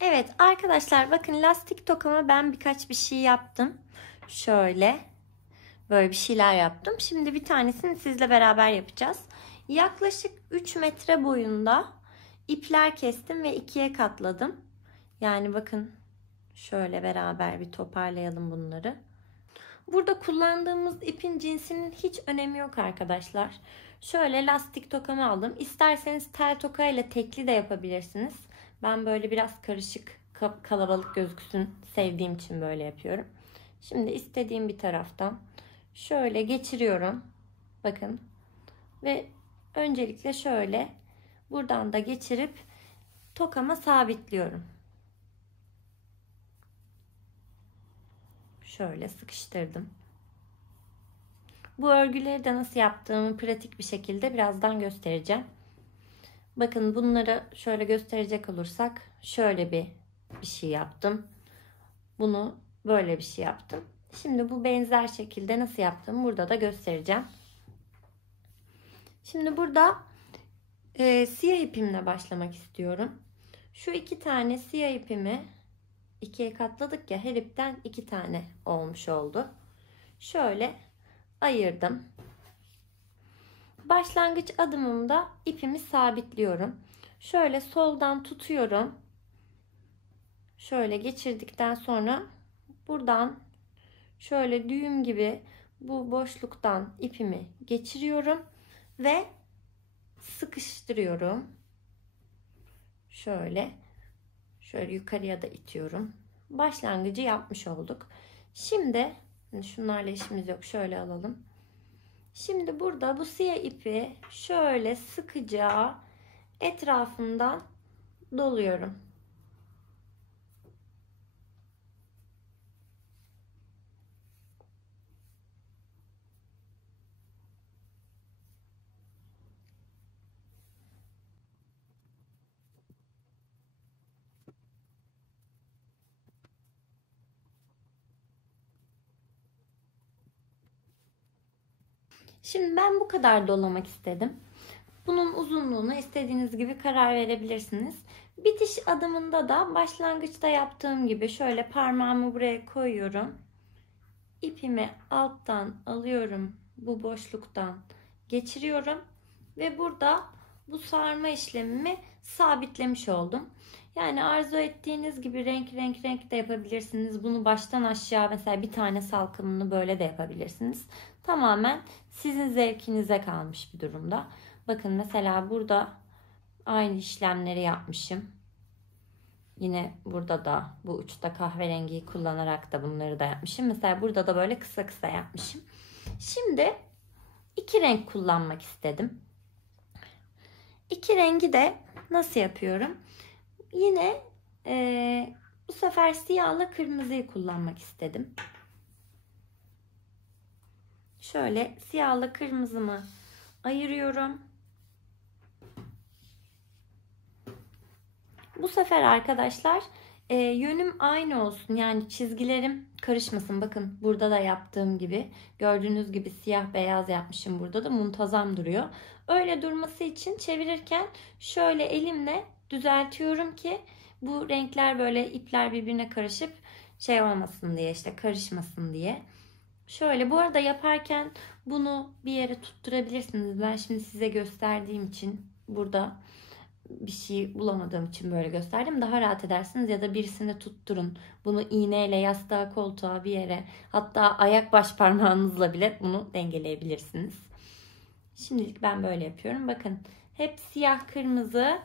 Evet arkadaşlar, bakın lastik tokama ben birkaç bir şey yaptım. Şöyle böyle bir şeyler yaptım. Şimdi bir tanesini sizle beraber yapacağız. Yaklaşık 3 metre boyunda ipler kestim ve ikiye katladım. Yani bakın şöyle beraber bir toparlayalım bunları. Burada kullandığımız ipin cinsinin hiç önemi yok arkadaşlar. Şöyle lastik tokamı aldım. İsterseniz tel toka ile tekli de yapabilirsiniz. Ben böyle biraz karışık, kalabalık gözüksün sevdiğim için böyle yapıyorum. Şimdi istediğim bir taraftan şöyle geçiriyorum. Bakın. Ve öncelikle şöyle buradan da geçirip tokama sabitliyorum. Şöyle sıkıştırdım. Bu örgüleri de nasıl yaptığımı pratik bir şekilde birazdan göstereceğim. Bakın bunları şöyle gösterecek olursak şöyle bir şey yaptım. Bunu böyle bir şey yaptım. Şimdi bu benzer şekilde nasıl yaptığımı burada da göstereceğim. Şimdi burada siyah ipimle başlamak istiyorum. Şu iki tane siyah ipimi ikiye katladık ya, her ipten iki tane olmuş oldu. Şöyle ayırdım. Başlangıç adımımda ipimi sabitliyorum. Şöyle soldan tutuyorum. Şöyle geçirdikten sonra buradan şöyle düğüm gibi bu boşluktan ipimi geçiriyorum ve sıkıştırıyorum. Şöyle yukarıya da itiyorum. Başlangıcı yapmış olduk. Şimdi şunlarla işimiz yok. Şöyle alalım. Şimdi burada bu siyah ipi şöyle sıkıca etrafından doluyorum. Şimdi ben bu kadar dolamak istedim. Bunun uzunluğuna istediğiniz gibi karar verebilirsiniz. Bitiş adımında da başlangıçta yaptığım gibi şöyle parmağımı buraya koyuyorum. İpimi alttan alıyorum. Bu boşluktan geçiriyorum. Ve burada bu sarma işlemimi sabitlemiş oldum. Yani arzu ettiğiniz gibi renk de yapabilirsiniz. Bunu baştan aşağı mesela bir tane salkımını böyle de yapabilirsiniz. Tamamen sizin zevkinize kalmış bir durumda. Bakın mesela burada aynı işlemleri yapmışım. Yine burada da bu uçta kahverengiyi kullanarak da bunları da yapmışım. Mesela burada da böyle kısa kısa yapmışım. Şimdi iki renk kullanmak istedim. İki rengi de nasıl yapıyorum? Yine bu sefer siyahla kırmızıyı kullanmak istedim. Şöyle siyahla kırmızımı ayırıyorum. Bu sefer arkadaşlar yönüm aynı olsun. Yani çizgilerim karışmasın. Bakın burada da yaptığım gibi. Gördüğünüz gibi siyah beyaz yapmışım. Burada da muntazam duruyor. Öyle durması için çevirirken şöyle elimle düzeltiyorum ki bu renkler böyle ipler birbirine karışıp şey olmasın diye, işte karışmasın diye. Şöyle bu arada yaparken bunu bir yere tutturabilirsiniz. Ben şimdi size gösterdiğim için burada bir şey bulamadığım için böyle gösterdim. Daha rahat edersiniz ya da birisini tutturun. Bunu iğneyle yastığa, koltuğa, bir yere, hatta ayak baş parmağınızla bile bunu dengeleyebilirsiniz. Şimdilik ben böyle yapıyorum. Bakın hep siyah kırmızı,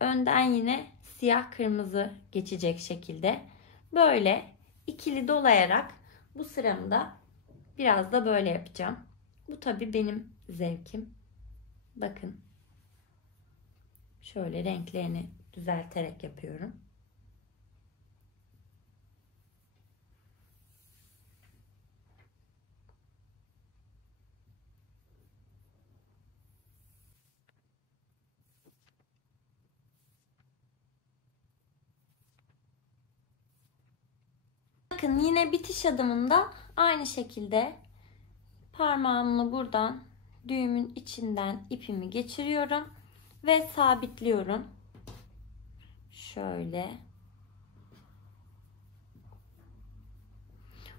önden yine siyah kırmızı geçecek şekilde böyle ikili dolayarak bu sıramda biraz da böyle yapacağım. Bu tabii benim zevkim. Bakın. Şöyle renklerini düzelterek yapıyorum. Bakın yine bitiş adımında aynı şekilde parmağımla buradan düğümün içinden ipimi geçiriyorum ve sabitliyorum. Şöyle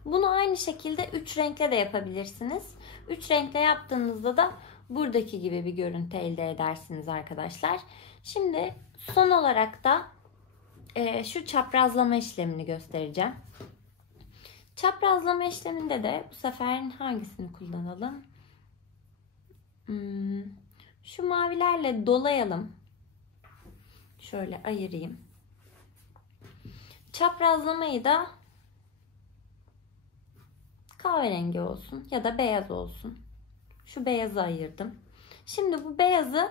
Bunu aynı şekilde 3 renkle de yapabilirsiniz. 3 renkle yaptığınızda da buradaki gibi bir görüntü elde edersiniz arkadaşlar. Şimdi son olarak da şu çaprazlama işlemini göstereceğim. Çaprazlama işleminde de bu sefer hangisini kullanalım? Şu mavilerle dolayalım. Şöyle ayırayım. Çaprazlamayı da kahverengi olsun ya da beyaz olsun. Şu beyazı ayırdım. Şimdi bu beyazı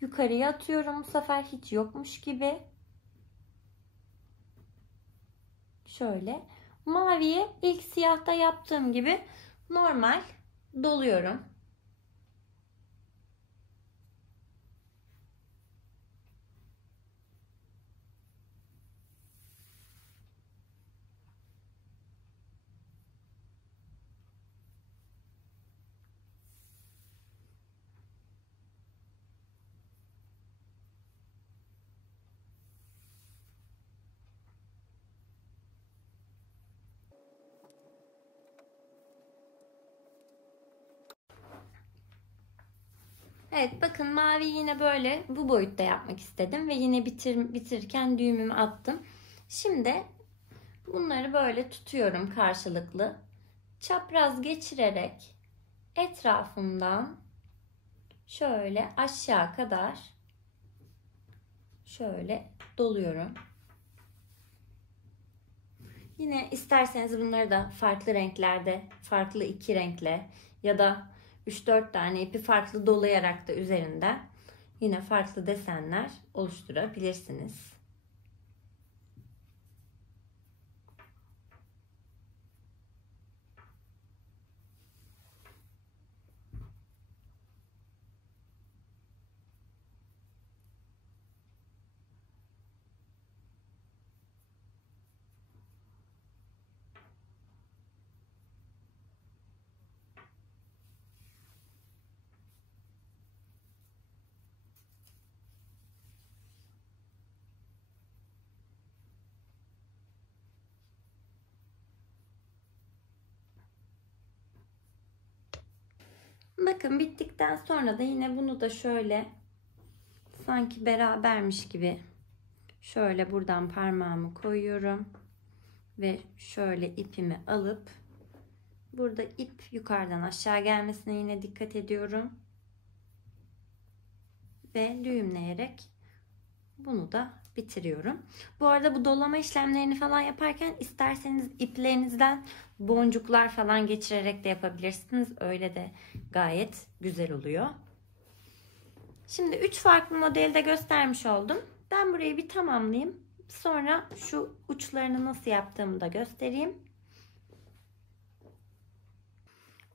yukarıya atıyorum. Bu sefer hiç yokmuş gibi. Şöyle. Maviyi ilk siyahta yaptığım gibi normal doluyorum. Evet, bakın mavi yine böyle bu boyutta yapmak istedim ve yine bitirirken düğümümü attım. Şimdi bunları böyle tutuyorum karşılıklı. Çapraz geçirerek etrafından şöyle aşağı kadar şöyle doluyorum. Yine isterseniz bunları da farklı renklerde, farklı 2 renkle ya da 3-4 tane ipi farklı dolayarak da üzerinden yine farklı desenler oluşturabilirsiniz. Bakın bittikten sonra da yine bunu da şöyle sanki berabermiş gibi şöyle buradan parmağımı koyuyorum ve şöyle ipimi alıp burada ip yukarıdan aşağı gelmesine yine dikkat ediyorum ve düğümleyerek bunu da bitiriyorum. Bu arada bu dolama işlemlerini falan yaparken isterseniz iplerinizden boncuklar falan geçirerek de yapabilirsiniz. Öyle de gayet güzel oluyor. Şimdi 3 farklı modelde göstermiş oldum. Ben burayı bir tamamlayayım. Sonra şu uçlarını nasıl yaptığımı da göstereyim.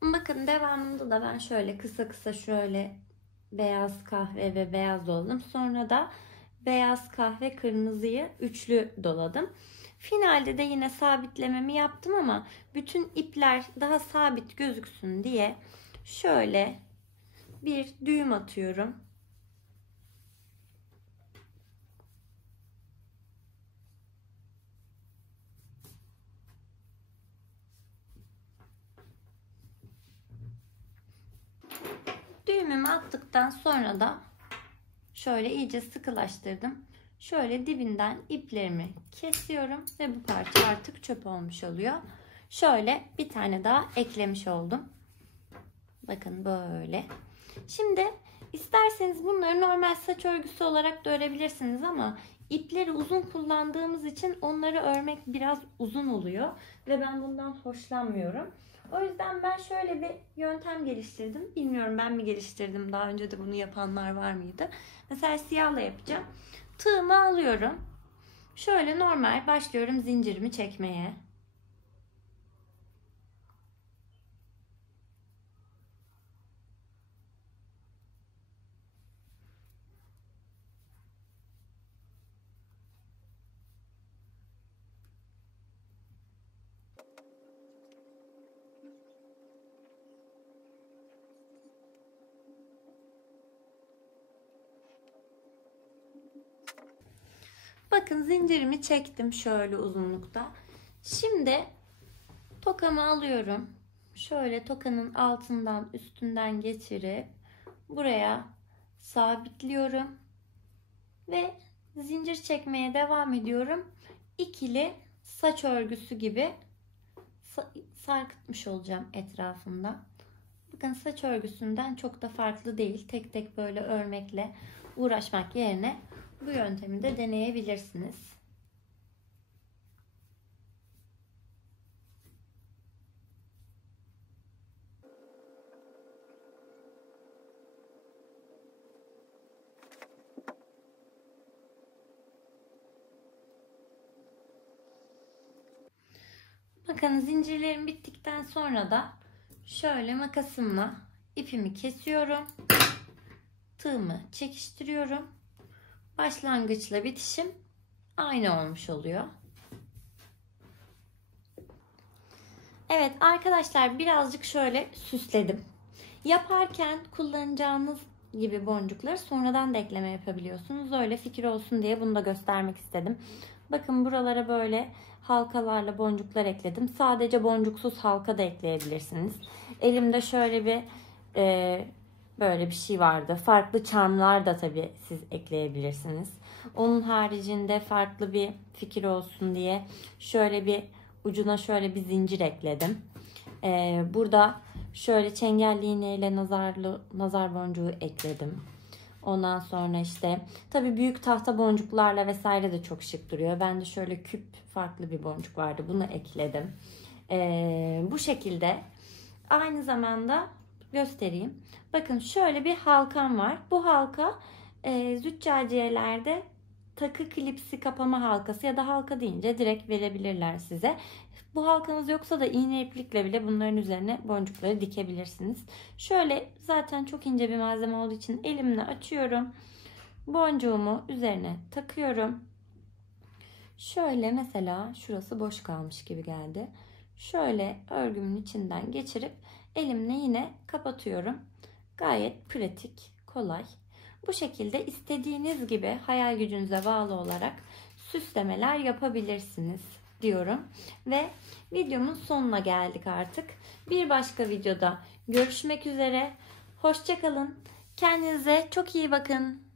Bakın devamında da ben şöyle kısa kısa şöyle beyaz kahve ve beyaz doladım. Sonra da beyaz kahve kırmızıyı üçlü doladım. Finalde de yine sabitlememi yaptım ama bütün ipler daha sabit gözüksün diye şöyle bir düğüm atıyorum. Düğümümü attıktan sonra da şöyle iyice sıkılaştırdım. Şöyle dibinden iplerimi kesiyorum ve bu parça artık çöp olmuş oluyor. Şöyle bir tane daha eklemiş oldum. Bakın böyle. Şimdi isterseniz bunları normal saç örgüsü olarak da örebilirsiniz ama ipleri uzun kullandığımız için onları örmek biraz uzun oluyor ve ben bundan hoşlanmıyorum. O yüzden ben şöyle bir yöntem geliştirdim. Bilmiyorum ben mi geliştirdim, daha önce de bunu yapanlar var mıydı? Mesela siyahla yapacağım. Tığımı alıyorum. Şöyle normal başlıyorum zincirimi çekmeye. Bakın zincirimi çektim şöyle uzunlukta. Şimdi Tokamı alıyorum. Şöyle tokanın altından üstünden geçirip buraya sabitliyorum ve zincir çekmeye devam ediyorum. İkili saç örgüsü gibi sarkıtmış olacağım etrafında. Bakın, saç örgüsünden çok da farklı değil. Tek tek böyle örmekle uğraşmak yerine bu yöntemi de deneyebilirsiniz. Bakın, zincirlerim bittikten sonra da şöyle makasımla ipimi kesiyorum. Tığımı çekiştiriyorum. Başlangıçla bitişim aynı olmuş oluyor. Evet arkadaşlar, birazcık şöyle süsledim. Yaparken kullanacağınız gibi boncukları sonradan da ekleme yapabiliyorsunuz. Öyle fikir olsun diye bunu da göstermek istedim. Bakın, buralara böyle halkalarla boncuklar ekledim. Sadece boncuksuz halka da ekleyebilirsiniz. Elimde şöyle bir böyle bir şey vardı. Farklı charmlar da tabii siz ekleyebilirsiniz. Onun haricinde farklı bir fikir olsun diye şöyle bir ucuna şöyle bir zincir ekledim. Burada şöyle çengelli iğneyle nazar boncuğu ekledim. Ondan sonra işte tabii büyük tahta boncuklarla vesaire de çok şık duruyor. Ben de şöyle küp farklı bir boncuk vardı. Bunu ekledim. Bu şekilde aynı zamanda göstereyim. Bakın, şöyle bir halkam var. Bu halka züccaciyelerde takı klipsi kapama halkası ya da halka deyince direkt verebilirler size. Bu halkanız yoksa da iğne iplikle bile bunların üzerine boncukları dikebilirsiniz. Şöyle, zaten çok ince bir malzeme olduğu için elimle açıyorum. Boncuğumu üzerine takıyorum. Şöyle, mesela şurası boş kalmış gibi geldi. Şöyle örgümün içinden geçirip elimle yine kapatıyorum. Gayet pratik, kolay. Bu şekilde istediğiniz gibi hayal gücünüze bağlı olarak süslemeler yapabilirsiniz diyorum. Ve videomun sonuna geldik artık. Bir başka videoda görüşmek üzere. Hoşça kalın. Kendinize çok iyi bakın.